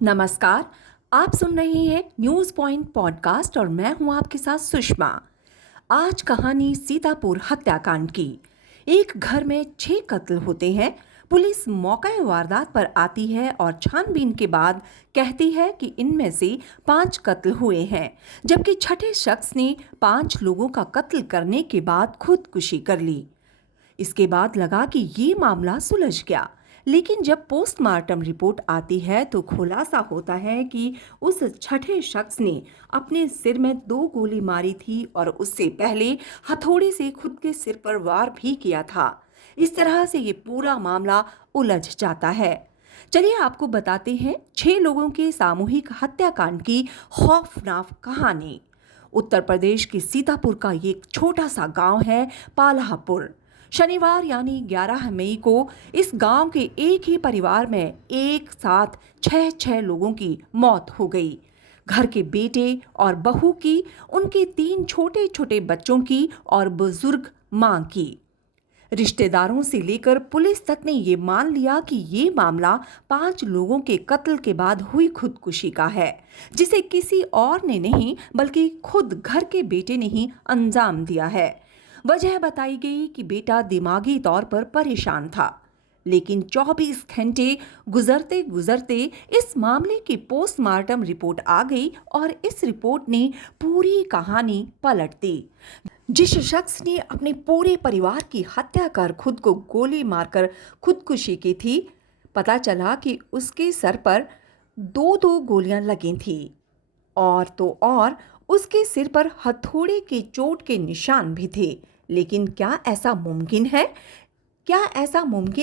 नमस्कार। आप सुन रहे हैं न्यूज़ पॉइंट पॉडकास्ट और मैं हूं आपके साथ सुषमा। आज कहानी सीतापुर हत्याकांड की। एक घर में 6 कत्ल होते हैं। पुलिस मौका वारदात पर आती है और छानबीन के बाद कहती है कि इनमें से 5 कत्ल हुए हैं, जबकि छठे शख्स ने 5 लोगों का कत्ल करने के बाद खुदकुशी कर ली। इसके बाद लगा कि ये मामला सुलझ गया, लेकिन जब पोस्टमार्टम रिपोर्ट आती है तो खुलासा होता है कि उस छठे शख्स ने अपने सिर में 2 गोली मारी थी और उससे पहले हथौड़े से खुद के सिर पर वार भी किया था। इस तरह से ये पूरा मामला उलझ जाता है। चलिए आपको बताते हैं 6 लोगों के सामूहिक हत्याकांड की खौफनाक कहानी। उत्तर प्रदेश के सीतापुर का ये एक छोटा सा गांव है पालापुर। शनिवार यानी 11 मई को इस गांव के एक ही परिवार में एक साथ 6 लोगों की मौत हो गई। घर के बेटे और बहू की, उनके 3 छोटे छोटे बच्चों की और बुजुर्ग मां की। रिश्तेदारों से लेकर पुलिस तक ने ये मान लिया कि ये मामला 5 लोगों के कत्ल के बाद हुई खुदकुशी का है, जिसे किसी और ने नहीं बल्कि खुद घर के बेटे ने ही अंजाम दिया है। वजह बताई गई कि बेटा दिमागी तौर पर परेशान था, लेकिन 24 घंटे गुजरते गुजरते इस मामले की पोस्टमार्टम रिपोर्ट आ गई और इस रिपोर्ट ने पूरी कहानी पलट दी। जिस शख्स ने अपने पूरे परिवार की हत्या कर खुद को गोली मारकर खुदकुशी की थी, पता चला कि उसके सर पर 2 गोलियां लगी थी और तो और उसके सिर पर हथौड़े की चोट के निशान भी थे। लेकिन क्या ऐसा मुमकिन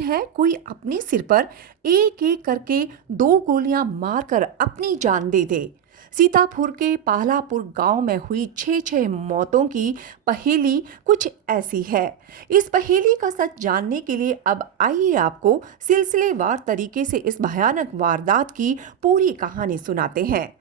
है? कोई अपने सिर पर एक एक करके 2 गोलियां मारकर अपनी जान दे दे? सीतापुर के पालापुर गांव में हुई 6 मौतों की पहेली कुछ ऐसी है। इस पहेली का सच जानने के लिए अब आइए आपको सिलसिलेवार तरीके से इस भयानक वारदात की पूरी कहानी सुनाते हैं।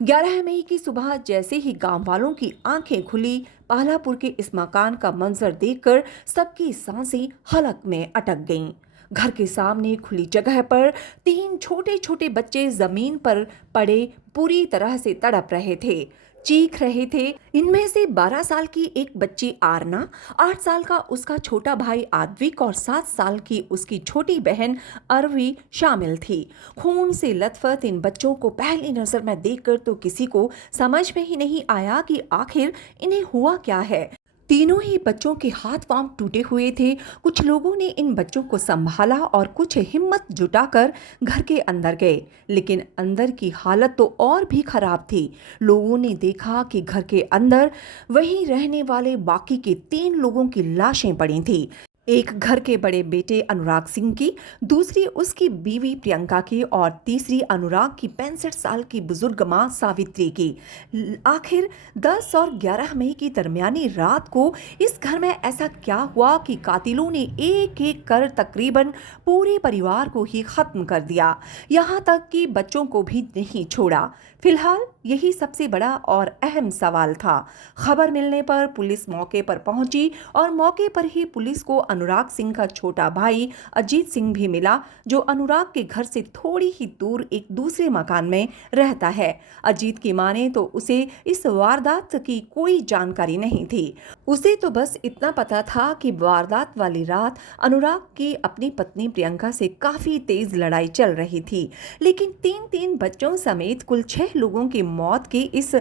11 मई की सुबह जैसे ही गांव वालों की आंखें खुली, पालापुर के इस मकान का मंजर देखकर सबकी सांसें हलक में अटक गईं। घर के सामने खुली जगह पर 3 छोटे छोटे बच्चे जमीन पर पड़े बुरी तरह से तड़प रहे थे, चीख रहे थे। इनमें से 12 साल की एक बच्ची आरना, 8 साल का उसका छोटा भाई आद्विक और 7 साल की उसकी छोटी बहन अरवी शामिल थी। खून से लथपथ इन बच्चों को पहली नजर में देखकर तो किसी को समझ में ही नहीं आया कि आखिर इन्हें हुआ क्या है। तीनों ही बच्चों के हाथ पांव टूटे हुए थे। कुछ लोगों ने इन बच्चों को संभाला और कुछ हिम्मत जुटाकर घर के अंदर गए, लेकिन अंदर की हालत तो और भी खराब थी। लोगों ने देखा कि घर के अंदर वहीं रहने वाले बाकी के 3 लोगों की लाशें पड़ी थी। एक घर के बड़े बेटे अनुराग सिंह की, दूसरी उसकी बीवी प्रियंका की और तीसरी अनुराग की 65 साल की बुजुर्ग मां सावित्री की। आखिर 10 और 11 मई की दरमियानी रात को इस घर में ऐसा क्या हुआ कि कातिलों ने एक एक कर तकरीबन पूरे परिवार को ही खत्म कर दिया, यहाँ तक कि बच्चों को भी नहीं छोड़ा। फिलहाल यही सबसे बड़ा और अहम सवाल था। खबर मिलने पर पुलिस मौके पर पहुंची और मौके पर ही पुलिस को अनुराग सिंह का छोटा भाई अजीत सिंह भी मिला, जो अनुराग के घर से थोड़ी ही दूर एक दूसरे मकान में रहता है। अजीत की माने तो उसे इस वारदात की कोई जानकारी नहीं थी। उसे तो बस इतना पता था कि वारदात वाली रात अनुराग की अपनी पत्नी प्रियंका से काफी तेज लड़ाई चल रही थी। लेकिन 3 बच्चों समेत कुल 6 लोगों की मौत के इस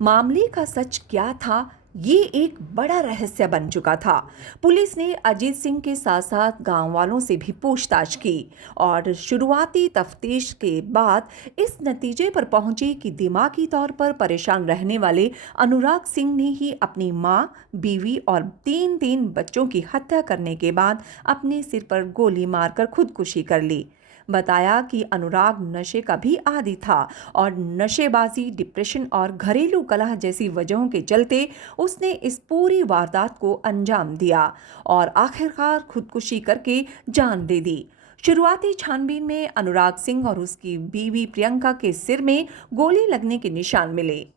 मामले का सच क्या था, ये एक बड़ा रहस्य बन चुका था। पुलिस ने अजीत सिंह के साथ साथ गांव वालों से भी पूछताछ की और शुरुआती तफ्तीश के बाद इस नतीजे पर पहुंची कि दिमागी तौर पर परेशान रहने वाले अनुराग सिंह ने ही अपनी मां, बीवी और 3 बच्चों की हत्या करने के बाद अपने सिर पर गोली मारकर खुदकुशी कर ली। बताया कि अनुराग नशे का भी आदी था और नशेबाजी, डिप्रेशन और घरेलू कलह जैसी वजहों के चलते उसने इस पूरी वारदात को अंजाम दिया और आखिरकार खुदकुशी करके जान दे दी। शुरुआती छानबीन में अनुराग सिंह और उसकी बीवी प्रियंका के सिर में गोली लगने के निशान मिले।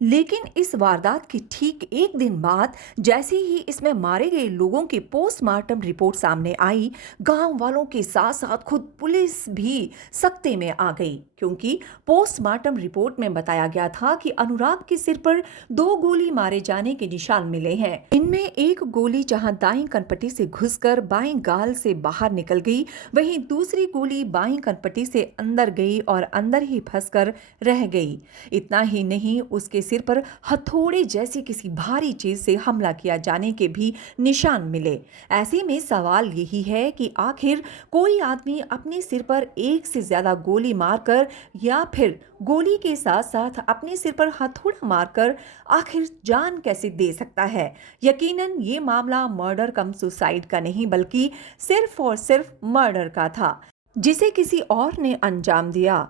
लेकिन इस वारदात के ठीक एक दिन बाद जैसे ही इसमें मारे गए लोगों की पोस्टमार्टम रिपोर्ट सामने आई, गांव वालों के साथ साथ खुद पुलिस भी सकते में आ गई, क्योंकि पोस्टमार्टम रिपोर्ट में बताया गया था कि अनुराग के सिर पर 2 गोली मारे जाने के निशान मिले हैं। इनमें एक गोली जहां दाईं कनपट्टी से घुसकर बाईं गाल से बाहर निकल गई, वहीं दूसरी गोली बाईं कनपट्टी से अंदर गई और अंदर ही फंसकर रह गई। इतना ही नहीं, उसके सिर पर हथौड़े जैसी किसी भारी चीज से हमला किया जाने के भी निशान मिले। ऐसे में सवाल यही है कि आखिर कोई आदमी अपने सिर पर एक से ज्यादा गोली मारकर या फिर गोली के साथ साथ अपने सिर पर हथौड़ा मारकर आखिर जान कैसे दे सकता है। यकीनन ये मामला मर्डर कम सुसाइड का नहीं बल्कि सिर्फ और सिर्फ मर्डर का था, जिसे किसी और ने अंजाम दिया।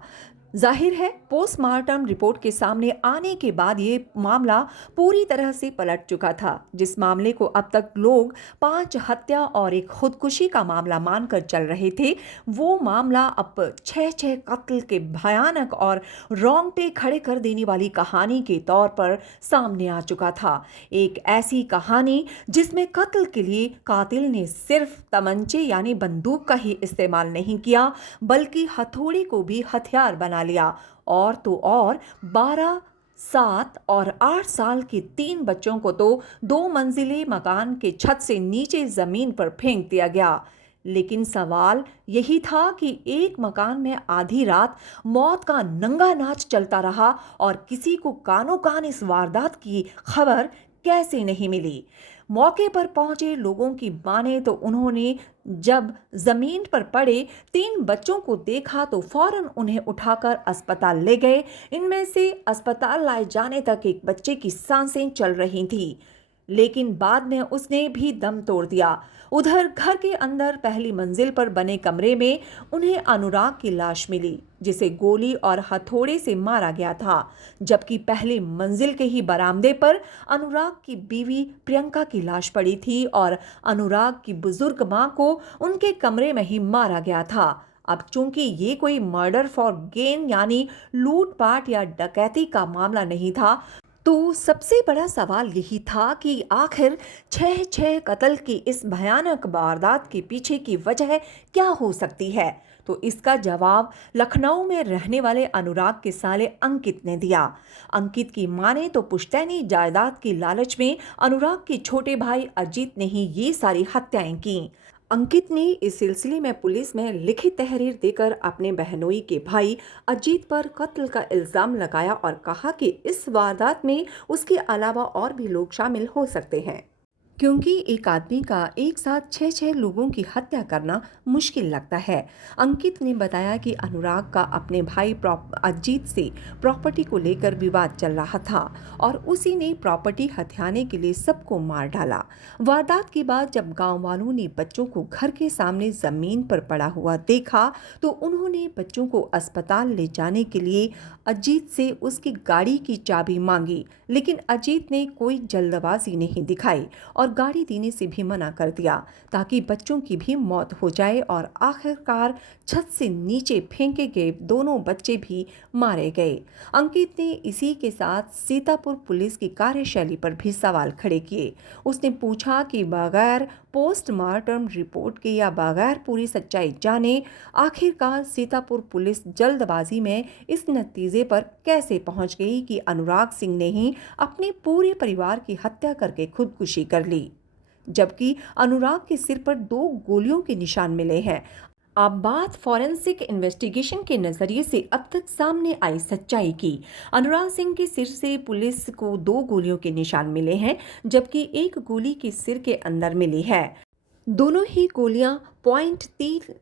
जाहिर है पोस्टमार्टम रिपोर्ट के सामने आने के बाद ये मामला पूरी तरह से पलट चुका था। जिस मामले को अब तक लोग 5 हत्या और एक खुदकुशी का मामला मानकर चल रहे थे, वो मामला अब 6 कत्ल के भयानक और रोंगटे खड़े कर देने वाली कहानी के तौर पर सामने आ चुका था। एक ऐसी कहानी जिसमें कत्ल के लिए कातिल ने सिर्फ तमंचे यानी बंदूक का ही इस्तेमाल नहीं किया, बल्कि हथौड़े को भी हथियार बना लिया। और तो और 12, 7 और 8 साल के 3 बच्चों को तो 2 मंजिले मकान के छत से नीचे जमीन पर फेंक दिया गया। लेकिन सवाल यही था कि एक मकान में आधी रात मौत का नंगा नाच चलता रहा और किसी को कानों कान इस वारदात की खबर कैसे नहीं मिली। मौके पर पहुंचे लोगों की माने तो उन्होंने जब जमीन पर पड़े 3 बच्चों को देखा तो फौरन उन्हें उठाकर अस्पताल ले गए। इनमें से अस्पताल लाए जाने तक एक बच्चे की सांसें चल रही थी, लेकिन बाद में उसने भी दम तोड़ दिया। उधर घर के अंदर पहली मंजिल पर बने कमरे में उन्हें अनुराग की लाश मिली, जिसे गोली और हथौड़े से मारा गया था, जबकि पहली मंजिल के ही बरामदे पर अनुराग की बीवी प्रियंका की लाश पड़ी थी और अनुराग की बुजुर्ग मां को उनके कमरे में ही मारा गया था। अब चूंकि ये कोई मर्डर फॉर गेन यानी लूटपाट या डकैती का मामला नहीं था, तो सबसे बड़ा सवाल यही था कि आखिर 6 कत्ल की इस भयानक वारदात के पीछे की वजह क्या हो सकती है। तो इसका जवाब लखनऊ में रहने वाले अनुराग के साले अंकित ने दिया। अंकित की माने तो पुश्तैनी जायदाद की लालच में अनुराग के छोटे भाई अजीत ने ही ये सारी हत्याएं की। अंकित ने इस सिलसिले में पुलिस में लिखित तहरीर देकर अपने बहनोई के भाई अजीत पर कत्ल का इल्जाम लगाया और कहा कि इस वारदात में उसके अलावा और भी लोग शामिल हो सकते हैं, क्योंकि एक आदमी का एक साथ 6 लोगों की हत्या करना मुश्किल लगता है। अंकित ने बताया कि अनुराग का अपने भाई अजीत से प्रॉपर्टी को लेकर विवाद चल रहा था और उसी ने प्रॉपर्टी हथियाने के लिए सबको मार डाला। वारदात के बाद जब गांव वालों ने बच्चों को घर के सामने जमीन पर पड़ा हुआ देखा तो उन्होंने बच्चों को अस्पताल ले जाने के लिए अजीत से उसकी गाड़ी की चाबी मांगी, लेकिन अजीत ने कोई जल्दबाजी नहीं दिखाई और गाड़ी देने से भी मना कर दिया ताकि बच्चों की भी मौत हो जाए और आखिरकार छत से नीचे फेंके गए दोनों बच्चे भी मारे गए। अंकित ने इसी के साथ सीतापुर पुलिस की कार्यशैली पर भी सवाल खड़े किए। उसने पूछा कि बगैर पोस्टमार्टम रिपोर्ट के या बगैर पूरी सच्चाई जाने आखिरकार सीतापुर पुलिस जल्दबाजी में इस नतीजे पर कैसे पहुंच गई कि अनुराग सिंह ने ही अपने पूरे परिवार की हत्या करके खुदकुशी कर ली, जबकि अनुराग के सिर पर 2 गोलियों के निशान मिले हैं। अब बात फॉरेंसिक इन्वेस्टिगेशन के नजरिए से अब तक सामने आई सच्चाई की। अनुराग सिंह के सिर से पुलिस को 2 गोलियों के निशान मिले हैं, जबकि एक गोली के सिर के अंदर मिली है। दोनों ही गोलियां .315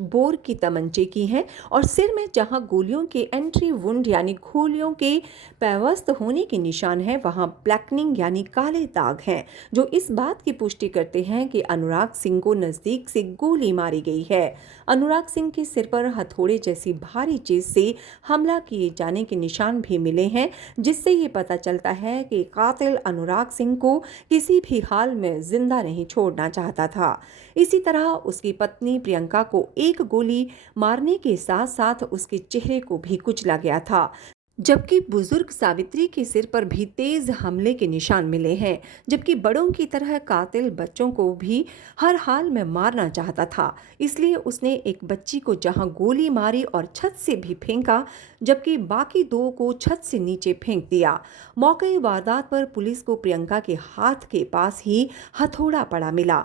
बोर की तमंचे की हैं और सिर में जहां गोलियों के एंट्री वुंड यानी गोलियों के पैवस्त होने के निशान हैं, वहां ब्लैकनिंग यानी काले दाग हैं, जो इस बात की पुष्टि करते हैं कि अनुराग सिंह को नजदीक से गोली मारी गई है। अनुराग सिंह के सिर पर हथौड़े जैसी भारी चीज से हमला किए जाने के निशान भी मिले हैं, जिससे ये पता चलता है कि कातिल अनुराग सिंह को किसी भी हाल में जिंदा नहीं छोड़ना चाहता था। इसी तरह उसकी पत्नी प्रियंका को एक गोली मारने के साथ साथ उसके चेहरे को भी कुचला गया था, जबकि बुजुर्ग सावित्री के सिर पर भी तेज हमले के निशान मिले हैं, जबकि बड़ों की तरह कातिल बच्चों को भी हर हाल में मारना चाहता था। इसलिए उसने एक बच्ची को जहां गोली मारी और छत से भी फेंका, जबकि बाकी दो को छत से नीचे फेंक दिया। मौके वारदात पर पुलिस को प्रियंका के हाथ के पास ही हथौड़ा पड़ा मिला,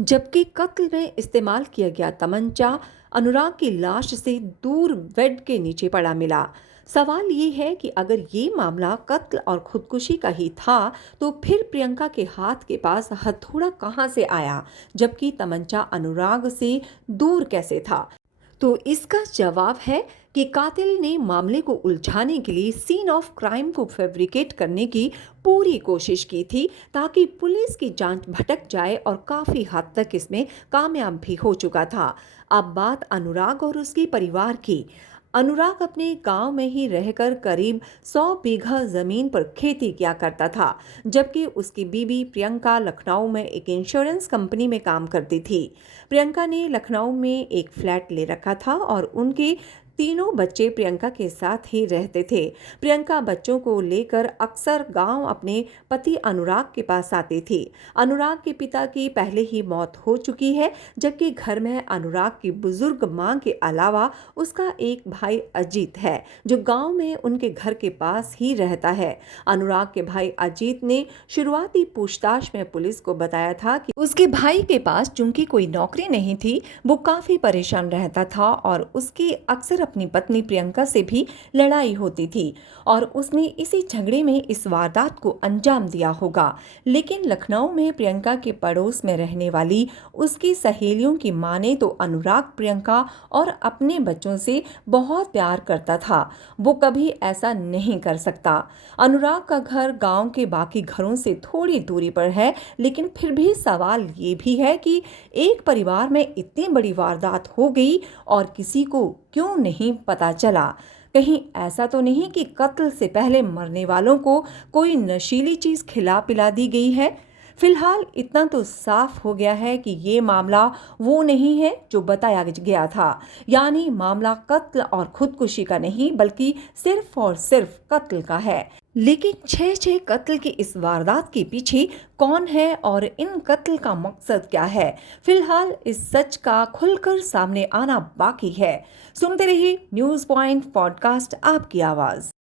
जबकि कत्ल में इस्तेमाल किया गया तमंचा अनुराग की लाश से दूर बेड के नीचे पड़ा मिला। सवाल ये है कि अगर ये मामला कत्ल और खुदकुशी का ही था, तो फिर प्रियंका के हाथ के पास हथौड़ा कहाँ से आया, जबकि तमंचा अनुराग से दूर कैसे था? तो इसका जवाब है कि कातिल ने मामले को उलझाने के लिए सीन ऑफ क्राइम को फैब्रिकेट करने की पूरी कोशिश की थी, ताकि पुलिस की जांच भटक जाए, और काफी हद तक इसमें कामयाब भी हो चुका था। अब बात अनुराग और उसके परिवार की। अनुराग अपने गांव में ही रहकर करीब 100 बीघा जमीन पर खेती किया करता था, जबकि उसकी बीवी प्रियंका लखनऊ में एक इंश्योरेंस कंपनी में काम करती थी। प्रियंका ने लखनऊ में एक फ्लैट ले रखा था और उनके तीनों बच्चे प्रियंका के साथ ही रहते थे। प्रियंका बच्चों को लेकर अक्सर गांव अपने पति अनुराग के पास आती थी। अनुराग के पिता की पहले ही मौत हो चुकी है, जबकि घर में अनुराग की बुजुर्ग मां के अलावा उसका एक भाई अजीत है, जो गांव में उनके घर के पास ही रहता है। अनुराग के भाई अजीत ने शुरुआती पूछताछ में पुलिस को बताया था कि उसके भाई के पास चूंकि कोई नौकरी नहीं थी, वो काफी परेशान रहता था और उसकी अक्सर अपनी पत्नी प्रियंका से भी लड़ाई होती थी, और उसने इसी झगड़े में इस वारदात को अंजाम दिया होगा। लेकिन लखनऊ में प्रियंका के पड़ोस में रहने वाली उसकी सहेलियों की माने तो अनुराग प्रियंका और अपने बच्चों से बहुत प्यार करता था। वो कभी ऐसा नहीं कर सकता। अनुराग का घर गांव के बाकी घरों से थोड़ी दूरी पर है, लेकिन फिर भी सवाल ये भी है कि एक परिवार में इतनी बड़ी वारदात हो गई और किसी को क्यों नहीं पता चला? कहीं ऐसा तो नहीं कि कत्ल से पहले मरने वालों को कोई नशीली चीज खिला पिला दी गई है? फिलहाल इतना तो साफ हो गया है कि ये मामला वो नहीं है जो बताया गया था, यानी मामला कत्ल और खुदकुशी का नहीं, बल्कि सिर्फ और सिर्फ कत्ल का है। लेकिन 6 कत्ल की इस वारदात के पीछे कौन है और इन कत्ल का मकसद क्या है, फिलहाल इस सच का खुलकर सामने आना बाकी है। सुनते रहिए न्यूज़ पॉइंट पॉडकास्ट, आपकी आवाज़।